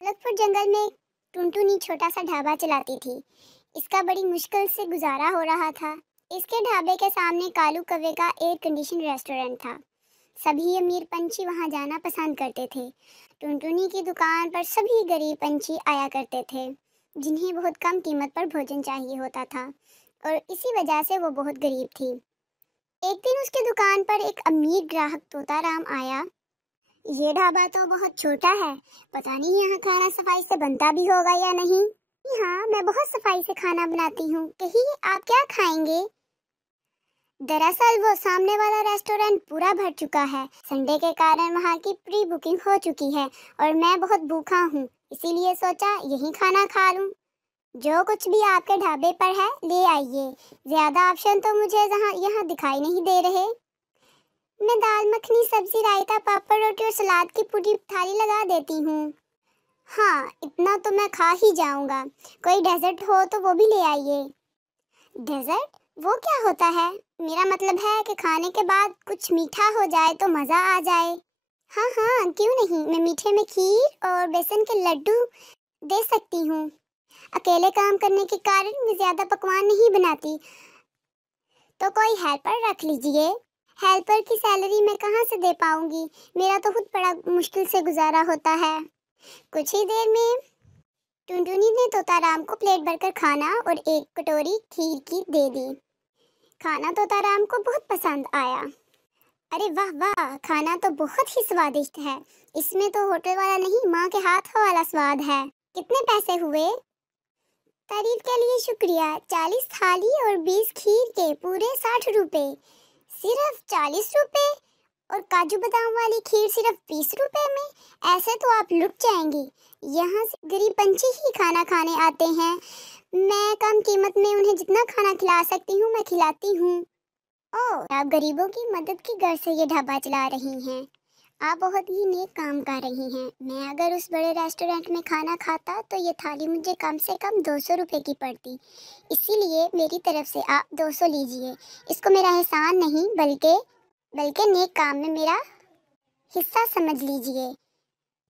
गोरखपुर जंगल में टुनटुनी छोटा सा ढाबा चलाती थी। इसका बड़ी मुश्किल से गुजारा हो रहा था। इसके ढाबे के सामने कालू कौवे का एयर कंडीशन रेस्टोरेंट था। सभी अमीर पंछी वहां जाना पसंद करते थे। टुनटुनी की दुकान पर सभी गरीब पंछी आया करते थे, जिन्हें बहुत कम कीमत पर भोजन चाहिए होता था, और इसी वजह से वो बहुत गरीब थी। एक दिन उसकी दुकान पर एक अमीर ग्राहक तोताराम आया। ये ढाबा तो बहुत छोटा है, पता नहीं यहाँ खाना सफाई से बनता भी होगा या नहीं। हाँ, मैं बहुत सफाई से खाना बनाती हूँ, कहिए आप क्या खाएंगे? दरअसल वो सामने वाला रेस्टोरेंट पूरा भर चुका है। संडे के कारण वहाँ की प्री बुकिंग हो चुकी है और मैं बहुत भूखा हूँ, इसीलिए सोचा यही खाना खा लूँ। जो कुछ भी आपके ढाबे पर है ले आइए। ज्यादा ऑप्शन तो मुझे यहाँ दिखाई नहीं दे रहे। मैं दाल मखनी, सब्जी, रायता, पापड़, रोटी और सलाद की पूरी थाली लगा देती हूँ। हाँ, इतना तो मैं खा ही जाऊंगा। कोई डेजर्ट हो तो वो भी ले आइए। डेजर्ट? वो क्या होता है? मेरा मतलब है कि खाने के बाद कुछ मीठा हो जाए तो मज़ा आ जाए। हाँ हाँ, क्यों नहीं, मैं मीठे में खीर और बेसन के लड्डू दे सकती हूँ। अकेले काम करने के कारण मैं ज़्यादा पकवान नहीं बनाती, तो कोई हेल्पर रख लीजिए। हेल्पर की सैलरी मैं कहाँ से दे पाऊंगी? मेरा तो खुद बड़ा मुश्किल से गुजारा होता है। कुछ ही देर में टुनटुनी ने तोताराम को प्लेट भरकर खाना और एक कटोरी खीर की दे दी। खाना तोताराम को बहुत पसंद आया। अरे वाह वाह, खाना तो बहुत ही स्वादिष्ट है। इसमें तो होटल वाला नहीं, माँ के हाथ वाला स्वाद है। कितने पैसे हुए? तारीफ के लिए शुक्रिया। 40 थाली और 20 खीर के पूरे 60 रुपए। सिर्फ 40 रुपए? और काजू बादाम वाली खीर सिर्फ 20 रुपए में? ऐसे तो आप लुट जाएंगी। यहाँ से गरीब पंछी ही खाना खाने आते हैं। मैं कम कीमत में उन्हें जितना खाना खिला सकती हूँ मैं खिलाती हूँ। ओह, आप गरीबों की मदद की गर्ज से ये ढाबा चला रही हैं। आप बहुत ही नेक काम कर रही हैं। मैं अगर उस बड़े रेस्टोरेंट में खाना खाता तो ये थाली मुझे कम से कम 200 रुपए की पड़ती। इसीलिए मेरी तरफ से आप 200 लीजिए। इसको मेरा एहसान नहीं बल्कि नेक काम में मेरा हिस्सा समझ लीजिए।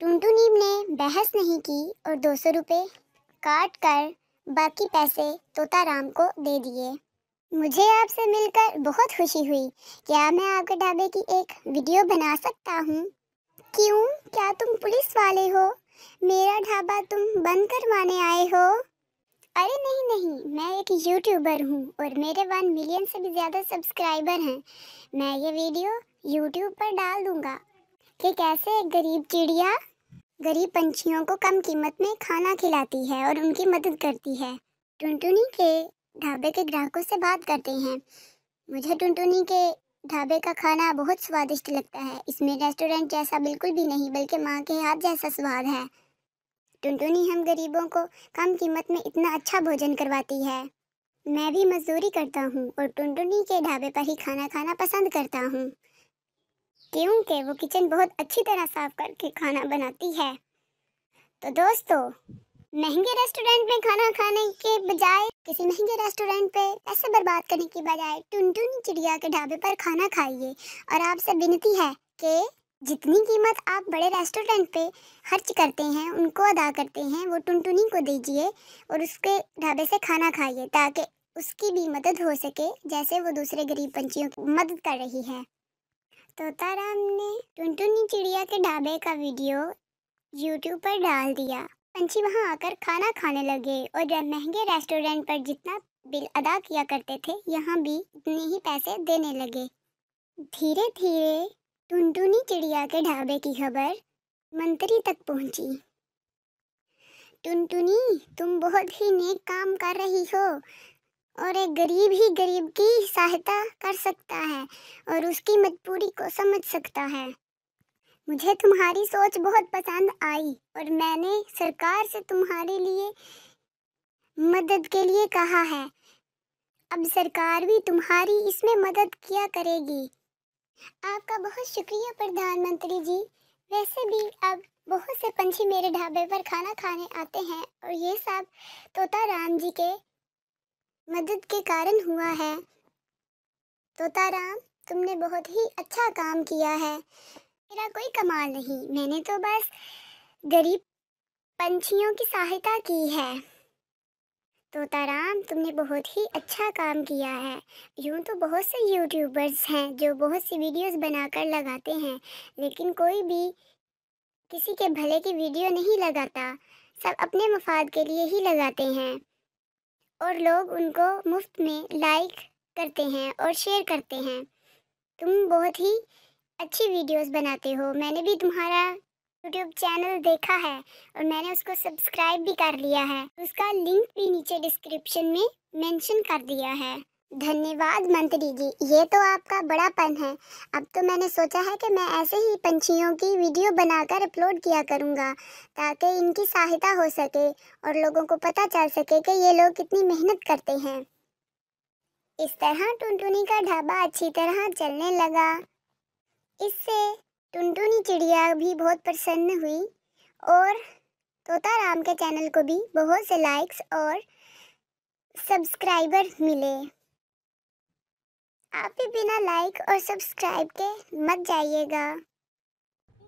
टुनटुनी ने बहस नहीं की और 200 रुपए काट कर बाकी पैसे तोताराम को दे दिए। मुझे आपसे मिलकर बहुत खुशी हुई। क्या मैं आपके ढाबे की एक वीडियो बना सकता हूँ? क्यों, क्या तुम पुलिस वाले हो? मेरा ढाबा तुम बंद करवाने आए हो? अरे नहीं नहीं, मैं एक यूट्यूबर हूँ और मेरे 1 मिलियन से भी ज़्यादा सब्सक्राइबर हैं। मैं ये वीडियो यूट्यूब पर डाल दूँगा कि कैसे एक गरीब चिड़िया गरीब पंछियों को कम कीमत में खाना खिलाती है और उनकी मदद करती है। टुनटुनी के ढाबे के ग्राहकों से बात करते हैं। मुझे टुनटुनी के ढाबे का खाना बहुत स्वादिष्ट लगता है। इसमें रेस्टोरेंट जैसा बिल्कुल भी नहीं, बल्कि माँ के हाथ जैसा स्वाद है। टुनटुनी हम गरीबों को कम कीमत में इतना अच्छा भोजन करवाती है। मैं भी मजदूरी करता हूँ और टुनटुनी के ढाबे पर ही खाना खाना पसंद करता हूँ, क्योंकि वो किचन बहुत अच्छी तरह साफ करके खाना बनाती है। तो दोस्तों, महंगे रेस्टोरेंट में खाना खाने के बजाय, किसी महंगे रेस्टोरेंट पे पैसे बर्बाद करने की बजाय टुनटुनी चिड़िया के ढाबे पर खाना खाइए। और आपसे विनती है कि जितनी कीमत आप बड़े रेस्टोरेंट पे खर्च करते हैं, उनको अदा करते हैं, वो टुनटुनी को दीजिए और उसके ढाबे से खाना खाइए, ताकि उसकी भी मदद हो सके जैसे वो दूसरे गरीब पंछियों की मदद कर रही है। तोताराम ने टुनटुनी चिड़िया के ढाबे का वीडियो यूट्यूब पर डाल दिया। पंछी वहां आकर खाना खाने लगे और जब महंगे रेस्टोरेंट पर जितना बिल अदा किया करते थे, यहाँ भी इतने ही पैसे देने लगे। धीरे धीरे टुनटुनी चिड़िया के ढाबे की खबर मंत्री तक पहुंची। टुनटुनी, तुम बहुत ही नेक काम कर रही हो और एक गरीब ही गरीब की सहायता कर सकता है और उसकी मजबूरी को समझ सकता है। मुझे तुम्हारी सोच बहुत पसंद आई और मैंने सरकार से तुम्हारे लिए मदद के लिए कहा है। अब सरकार भी तुम्हारी इसमें मदद किया करेगी। आपका बहुत शुक्रिया प्रधानमंत्री जी। वैसे भी अब बहुत से पंछी मेरे ढाबे पर खाना खाने आते हैं और ये सब तोताराम जी के मदद के कारण हुआ है। तोताराम, तुमने बहुत ही अच्छा काम किया है। मेरा कोई कमाल नहीं, मैंने तो बस गरीब पंछियों की सहायता की है। तोताराम, तुमने बहुत ही अच्छा काम किया है। यूँ तो बहुत से यूट्यूबर्स हैं जो बहुत सी वीडियोस बनाकर लगाते हैं, लेकिन कोई भी किसी के भले की वीडियो नहीं लगाता। सब अपने मफाद के लिए ही लगाते हैं और लोग उनको मुफ्त में लाइक करते हैं और शेयर करते हैं। तुम बहुत ही अच्छी वीडियोस बनाते हो। मैंने भी तुम्हारा यूट्यूब चैनल देखा है और मैंने उसको सब्सक्राइब भी कर लिया है। उसका लिंक भी नीचे डिस्क्रिप्शन में मेंशन कर दिया है। धन्यवाद मंत्री जी, ये तो आपका बड़ापन है। अब तो मैंने सोचा है कि मैं ऐसे ही पंछियों की वीडियो बनाकर अपलोड किया करूँगा ताकि इनकी सहायता हो सके और लोगों को पता चल सके कि ये लोग कितनी मेहनत करते हैं। इस तरह टुनटुनी का ढाबा अच्छी तरह चलने लगा। इससे टुनटुनी चिड़िया भी बहुत प्रसन्न हुई और तोताराम के चैनल को भी बहुत से लाइक्स और सब्सक्राइबर मिले। आप भी बिना लाइक और सब्सक्राइब के मत जाइएगा।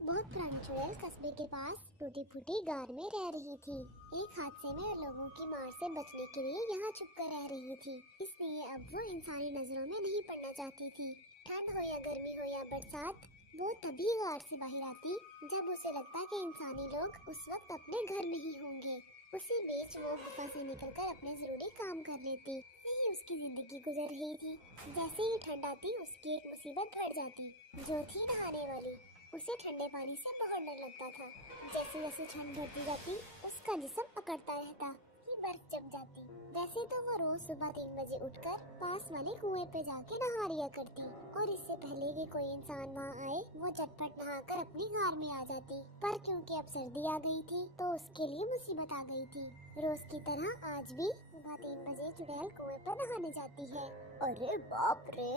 बहुत पुरानी चुड़ैल कस्बे के पास टूटी फूटी गार में रह रही थी। एक हादसे में लोगों की मार से बचने के लिए यहाँ छुपकर रह रही थी, इसलिए अब वो इंसानी नजरों में नहीं पड़ना चाहती थी। ठंड हो या गर्मी हो या बरसात, वो तभी गार से बाहर आती जब उसे लगता कि इंसानी लोग उस वक्त अपने घर में ही होंगे। उसी बीच वो गुफा से निकलकर अपने जरूरी काम कर लेती। यही उसकी जिंदगी गुजर रही थी। जैसे ही ठंड आती उसकी एक मुसीबत बढ़ जाती, जो थी नहाने वाली। उसे ठंडे पानी से बहुत डर लगता था। जैसे जैसे ठंड बढ़ती जाती उसका जिस्म अकड़ता रहता कि बर्फ जम जाती। वैसे तो वो रोज सुबह 3 बजे उठकर पास वाले कुएं पे जाके नहा लिया करती और इससे पहले कि कोई इंसान वहाँ आए वो झटपट नहाकर अपनी गार में आ जाती। पर क्योंकि अब सर्दी आ गई थी तो उसके लिए मुसीबत आ गई थी। रोज की तरह आज भी सुबह 3 बजे चुड़ैल कुएं पर नहाने जाती है। अरे बाप रे,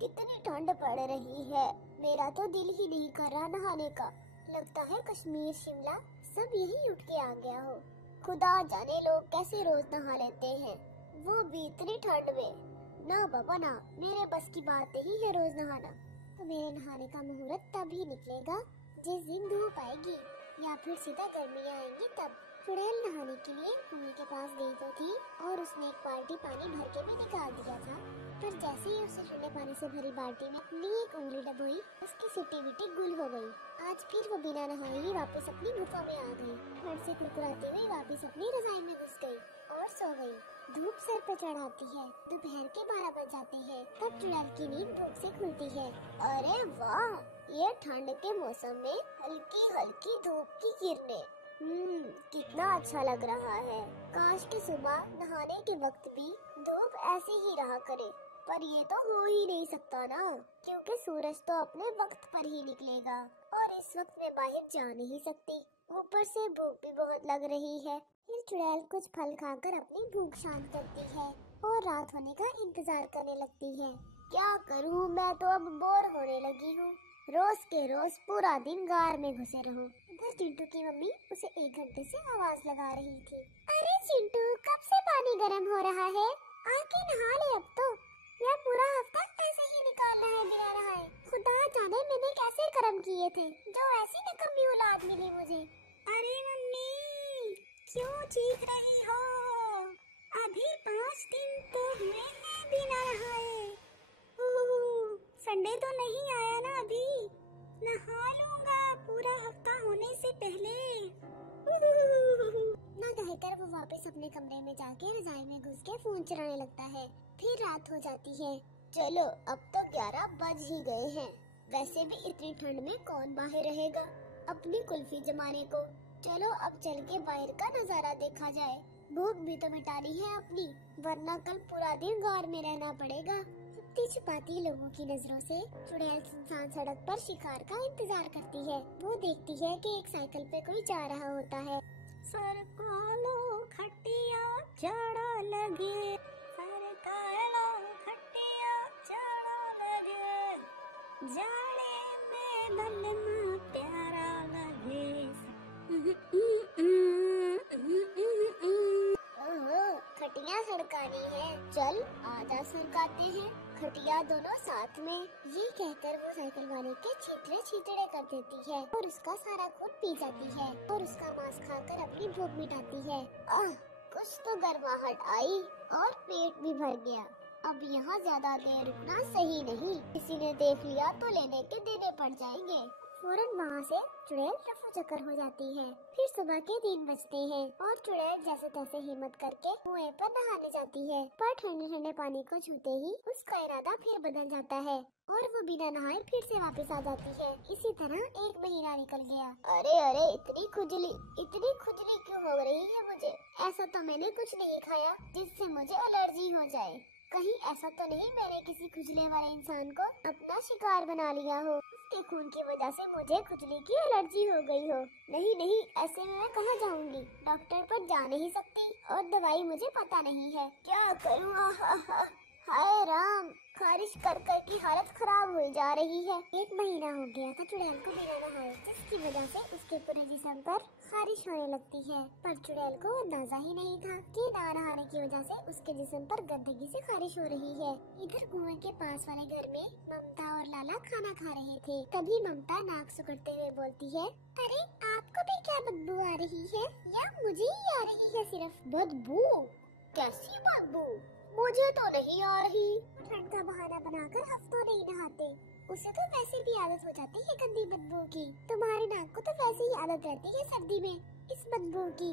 कितनी ठंड पड़ रही है। मेरा तो दिल ही नहीं कर रहा नहाने का। लगता है कश्मीर शिमला सब यही उठ के आ गया हो। खुदा जाने लोग कैसे रोज नहा लेते हैं, वो भी इतनी ठंड में। ना बाबा ना, मेरे बस की बात नहीं है रोज नहाना। तो मेरे नहाने का मुहूर्त तभी निकलेगा जिस दिन धूप आएगी या फिर सीधा गर्मियाँ आएंगी तब। चुड़ैल नहाने के लिए कुएं के पास गई तो थी और उसने एक बाल्टी पानी भर के भी निकाल दिया था, पर जैसे ही उसे ठंडे पानी से भरी बाल्टी में अपनी एक उंगली डबोई उसकी सिटी बिटी गुल हो गई। आज फिर वो बिना नहाए ही वापस अपनी गुफा में आ गई। ठंड से कुरकुराती हुई वापस अपनी रजाई में घुस गई और सो गई। धूप सर पे चढ़ आती है। दोपहर के 12 बज जाते हैं, तब चुड़ैल की नींद धूप से खुलती है। अरे वाह, ये ठंड के मौसम में हल्की हल्की धूप की किरणें, कितना अच्छा लग रहा है। काश कि सुबह नहाने के वक्त भी धूप ऐसे ही रहा करे, पर ये तो हो ही नहीं सकता ना, क्योंकि सूरज तो अपने वक्त पर ही निकलेगा और इस वक्त मैं बाहर जा नहीं सकती। ऊपर से भूख भी बहुत लग रही है। फिर चुड़ैल कुछ फल खाकर अपनी भूख शांत करती है और रात होने का इंतजार करने लगती है। क्या करूँ, मैं तो अब बोर होने लगी हूँ। रोज के रोज पूरा दिन गार में घुसे रहूं। इधर चिंटू की मम्मी उसे 1 घंटे से आवाज लगा रही थी। अरे चिंटू, कब से पानी गर्म हो रहा है? आके नहा ले अब तो। यह पूरा हफ्ता ऐसे ही निकालना है बिना नहाए। खुदा जाने मैंने कैसे कर्म किए थे जो ऐसी निकम्मी औलाद मिली मुझे। अरे मम्मी, क्यों चीख रही हो? अभी 5 दिन तो हुए हैं बिना नहाए। संडे तो नहीं आया ना अभी। नहा लूंगा पूरा हफ्ता होने से पहले। ना कहकर वो वापस अपने कमरे में जाके रजाई में घुस के फोन चलाने लगता है। फिर रात हो जाती है। चलो अब तो 11 बज ही गए हैं। वैसे भी इतनी ठंड में कौन बाहर रहेगा अपनी कुल्फी जमाने को। चलो अब चल के बाहर का नजारा देखा जाए। भूख भी तो मिटानी है अपनी, वरना कल पूरा दिन गार में रहना पड़ेगा। छुपाती लोगों की नजरों से चुड़ैल सुनसान सड़क पर शिकार का इंतजार करती है। वो देखती है कि एक साइकिल पे कोई जा रहा होता है। सर कालो खटिया जाड़ा लगे, सर कालो खटिया जाड़ा लगे, जाड़े में बलमा प्यारा लगे। खटिया सड़कानी है, चल आजा सरकाते हैं। खटिया दोनों साथ में। ये कहकर वो साइकिल वाले के छींटरे छींटरे कर देती है और उसका सारा खून पी जाती है और उसका मांस खाकर अपनी भूख मिटाती है। कुछ तो गर्माहट आई और पेट भी भर गया। अब यहाँ ज्यादा देर रुकना सही नहीं, किसी ने देख लिया तो लेने के देने पड़ जाएंगे। फौरन वहाँ से चुड़ैल रफू चक्कर हो जाती है। फिर सुबह के 3 बजते हैं और चुड़ैल जैसे तैसे हिम्मत करके कुएं पर नहाने जाती है, पर ठंडे ठंडे पानी को छूते ही उसका इरादा फिर बदल जाता है और वो बिना नहाए फिर से वापस आ जाती है। इसी तरह 1 महीना निकल गया। अरे अरे, इतनी खुजली क्यों हो रही है मुझे? ऐसा तो मैंने कुछ नहीं खाया जिससे मुझे एलर्जी हो जाए। कहीं ऐसा तो नहीं मैंने किसी खुजले वाले इंसान को अपना शिकार बना लिया हो, उसके खून की वजह से मुझे खुजली की एलर्जी हो गई हो। नहीं नहीं, ऐसे में मैं कहाँ जाऊंगी? डॉक्टर पर जा नहीं सकती और दवाई मुझे पता नहीं है, क्या करूँ? हाय राम, खारिश कर कर की हालत खराब हुई जा रही है। 1 महीना हो गया था चुड़ैल को बिना नहाए, जिसकी वजह से उसके पूरे जिस्म पर खारिश होने लगती है। पर चुड़ैल को अंदाजा ही नहीं था कि ना नहाने की वजह से उसके जिस्म पर गंदगी से खारिश हो रही है। इधर कुएं के पास वाले घर में ममता और लाला खाना खा रहे थे। तभी ममता नाक सुकड़ते हुए बोलती है, अरे आपको भी क्या बदबू आ रही है या मुझे ही आ रही है सिर्फ? बदबू? कैसी बदबू? मुझे तो नहीं आ रही। ठंड का बहाना बनाकर हफ्तों नहीं नहाते, उसे तो वैसे भी आदत हो जाती है गंदी बदबू की। तुम्हारे नाक को तो वैसे ही आदत रहती है सर्दी में इस बदबू की।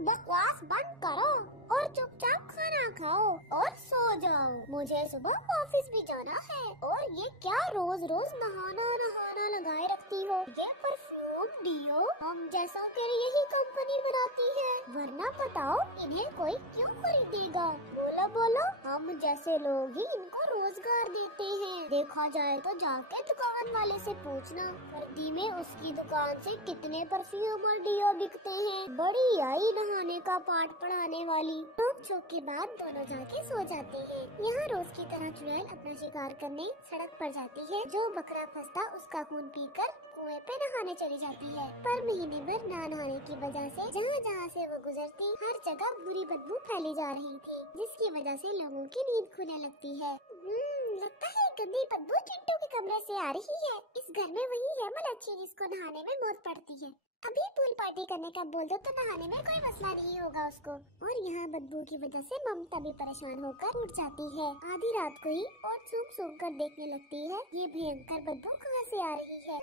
बकवास बंद करो और चुपचाप खाना खाओ और सो जाओ। मुझे सुबह ऑफिस भी जाना है। और ये क्या रोज रोज नहाना नहाना लगाए रखती हो? ये परफ्यूम डियो हम जैसों के लिए ही कंपनी बनाती है, वरना बताओ इन्हें कोई क्यों खरीदेगा? बोलो बोलो, हम जैसे लोग ही इनको रोजगार देते हैं। देखा जाए तो जाके दुकान वाले से पूछना, सर्दी में उसकी दुकान से कितने परफ्यूम और डियो बिकते हैं। बड़ी आई नहाने का पाठ पढ़ाने वाली। नोक झोंक के बाद दोनों जाके सो जाते हैं। यहाँ रोज की तरह चुड़ैल अपना शिकार करने सड़क पर जाती है। जो बकरा फंसता उसका खून पीकर कुएं पे नहाने चली जाती है। पर महीने भर ना नहाने की वजह से जहाँ जहाँ से वो गुजरती हर जगह बुरी बदबू फैली जा रही थी, जिसकी वजह से लोगों की नींद खुलने लगती है। लगता है गंदी बदबू चिंटू के कमरे से आ रही है। इस घर में वही है मलच्छी जिसको नहाने में मौत पड़ती है। अभी पूल पार्टी करने का बोल दो तो नहाने में कोई मसला नहीं होगा उसको। और यहाँ बदबू की वजह से ममता भी परेशान होकर उठ जाती है आधी रात को ही और सूंघ कर देखने लगती है ये भयंकर बदबू कहाँ से आ रही है।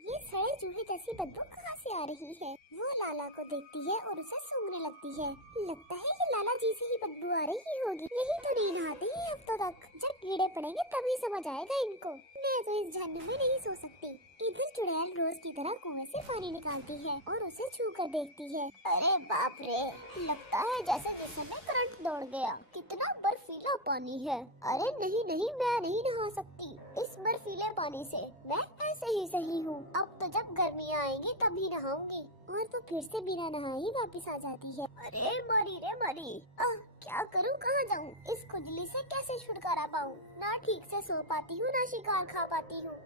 ये सड़े चूहे जैसी बदबू कहाँ से आ रही है? वो लाला को देखती है और उसे सूंघने लगती है। लगता है ये लाला जी से ही बदबू आ रही होगी। यही तो नहीं नहाते ही हफ्तों तक, जब कीड़े पड़ेंगे तभी समझ आएगा इनको। मैं तो इस झंड में नहीं सो सकती। इधर चुड़ैल रोज की तरह कुएं से पानी निकालती है और उसे छू कर देखती है। अरे बाप रे, लगता है जैसे जिसम में करंट दौड़ गया। कितना बर्फीला पानी है। अरे नहीं नहीं, मैं नहीं नहा सकती इस बर्फीले पानी से। मैं ऐसे ही सही हूँ। अब तो जब गर्मियाँ आएंगी तभी नहाऊंगी। और तो फिर से बिना नहाए ही वापस आ जाती है। अरे मरी रे मरी, क्या करूँ, कहाँ जाऊँ? इस खुजली से कैसे छुटकारा पाऊँ? ना ठीक से सो पाती हूँ ना शिकार खा पाती हूँ।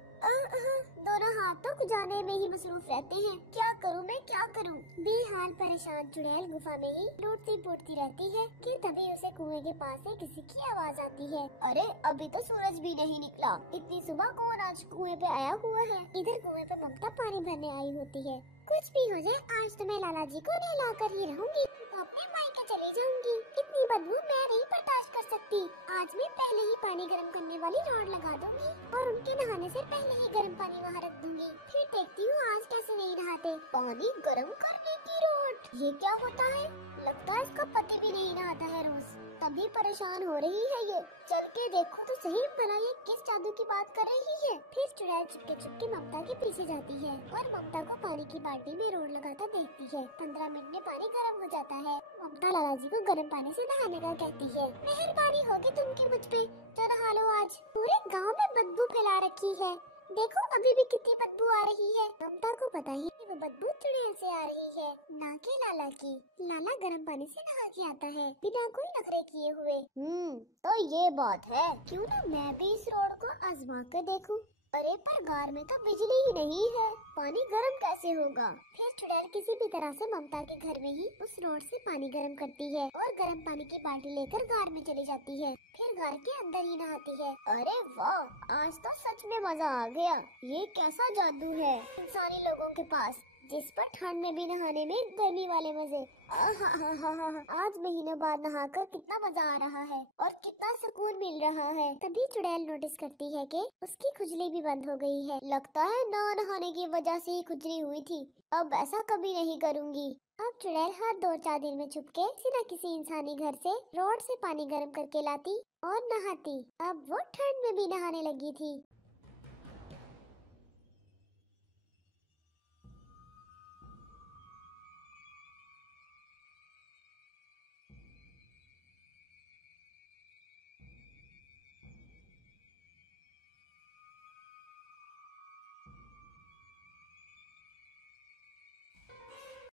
दोनों हाथ तो खुजाने में ही मसरूफ रहते हैं। क्या करूँ मैं, क्या करूँ? बेहाल परेशान चुड़ैल गुफा में ही लौटती पुटती रहती है कि तभी उसे कुएं के पास से किसी की आवाज आती है। अरे अभी तो सूरज भी नहीं निकला, इतनी सुबह कौन आज कुएं पे आया हुआ है? इधर कुएं पे ममता पानी भरने आई होती है। कुछ भी हो जाए आज तो मैं लाला जी को नहला कर ही रहूंगी, तो अपने मायके चली जाऊंगी। इतनी बदबू मैं नहीं बर्दाश्त कर सकती। आज मैं पहले ही पानी गर्म करने वाली रॉड लगा दूंगी और उनके नहाने से पहले ही गर्म पानी वहाँ रख दूंगी। फिर देखती हूँ आज कैसे नहीं नहाते। पानी गर्म करने की रॉड, ये क्या होता है? लगता है इसका पति भी नहीं नहाता है रोज, तभी परेशान हो रही है ये। चल के देखो तो सही भला ये किस जादू की बात कर रही है। फिर चुड़ैल चुपके चुपके ममता के पीछे जाती है और ममता को पानी की बाल्टी में रोड लगाता देखती है। 15 मिनट में पानी गर्म हो जाता है। ममता लाला जी को गर्म पानी से नहाने का कहती है। मेहरबानी होगी तुमकी मुझ पे, तो नहा लो आज। पूरे गाँव में बदबू फैला रखी है, देखो अभी भी कितनी बदबू आ रही है। ममता को पता ही कि वो बदबू चुड़ैल से आ रही है, ना कि लाला की। लाला गर्म पानी से नहा के आता है बिना कोई नखरे किए हुए। तो ये बात है, क्यों ना मैं भी इस रोड को आजमा कर देखूं। अरे पर घर में तो बिजली ही नहीं है, पानी गर्म कैसे होगा? फिर चुड़ैल किसी भी तरह से ममता के घर में ही उस रोड से पानी गर्म करती है और गर्म पानी की बाल्टी लेकर घर में चली जाती है। फिर घर के अंदर ही नहाती है। अरे वाह, आज तो सच में मजा आ गया। ये कैसा जादू है इंसानी लोगों के पास, जिस पर ठंड में भी नहाने में गर्मी वाले मजे। आज महीनों बाद नहाकर कितना मजा आ रहा है और कितना सुकून मिल रहा है। तभी चुड़ैल नोटिस करती है कि उसकी खुजली भी बंद हो गई है। लगता है ना नहाने की वजह से ही खुजली हुई थी। अब ऐसा कभी नहीं करूँगी। अब चुड़ैल हर 2-4 दिन में छुपके किसी न किसी इंसानी घर से रोड से पानी गर्म करके लाती और नहाती। अब वो ठंड में भी नहाने लगी थी।